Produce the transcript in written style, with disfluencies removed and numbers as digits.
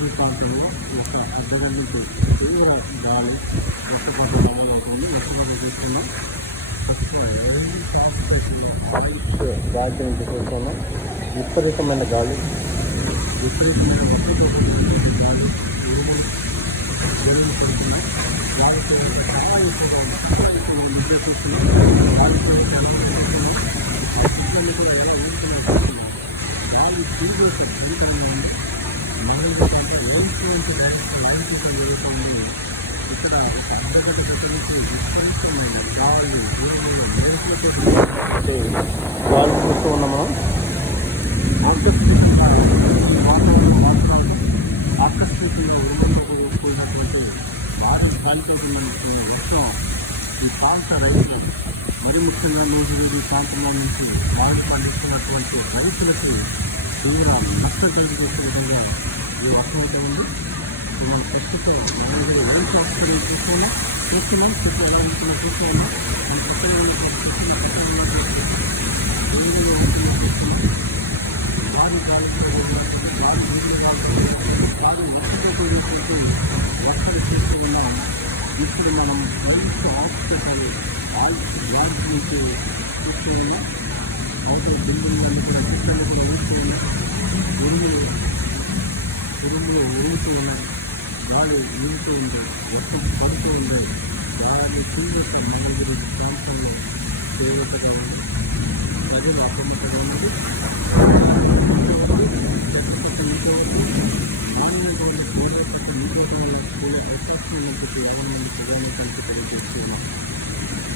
మంగళగిరి ప్రాంతంలో ఒక అర్ధగంట నుంచి తీవ్ర గాలి వర్షపాతం నమోదవుతుంది. వర్షపాతం చూస్తున్నాం. గాలి నుంచి చూస్తున్నాం. విపరీతమైన గాలి, విపరీతమైన వర్షపాతం గాలి, ఉరుములు వెలుగు పడుతున్నాం. వాళ్ళకి చాలా ఎక్కువగా నిద్ర చూస్తున్నాం. వాళ్ళకి ఎలా చూస్తున్నాం, ఆ పిల్లలు కూడా ఎలా ఊరుకుంటూ చూస్తున్నాం. గాలి తీవ్రత భయంకరంగా ఉంది. మంగళగిరి అంటే లైన్స్ నుంచి డైరెక్ట్ లైన్ చూడటం జరుగుతుంది. ఇక్కడ ఒక అర్ధగంట క్రితం నుంచి విపరీతమైన గాలి, ఊరుములు, మెరుపులతో గాలి చూస్తూ ఉన్నాము. ఆకస్మికంగా ఉరుములతో కూడినటువంటి భారీ గాలితో వర్షం ఈ ప్రాంత రైతులు, మరి ముఖ్యంగా నూజివీడు ప్రాంతంలో నుంచి గాలి పండిస్తున్నటువంటి రైతులకి తీవ్ర నష్టం కలిగిసే విధంగా ఈ వర్షం అయితే ఉంది. మనం ప్రస్తుతం మంగళగిరి లైన్స్ హాస్పిటల్ చూస్తున్నాం. చూస్తున్నాం మన ప్రత్యేకంగా భారీ గాలి నీళ్ళు వాళ్ళు ఇసుక కూడినటువంటి వర్షాలు చేస్తూ ఉన్నాం. ఇప్పుడు మనం లైన్స్ హాస్పిటల్ వాల్స్ నుంచి చూస్తూ ఉన్నాం. అవతల బిల్డింగ్ వాళ్ళు కూడా పిల్లలు కూడా ఊరుతూ ఉన్నాయి. ఉరుములు ఊరుతూ ఉన్నాయి. గాలి నిండుతూ ఉంది. వర్షం పడుతూ ఉంది. గాలి తీవ్రత మంగళగిరి ప్రాంతంలో తీవ్రతగా ఉంది. ప్రజలు అప్రమత్తంగా ఉన్నది. ఆన్లైన్ పూర్వక నికోవడం స్కూల్ ప్రశాసనం ఎవరి మంది ప్రధాన కలిసి తెలియజేస్తున్నాం.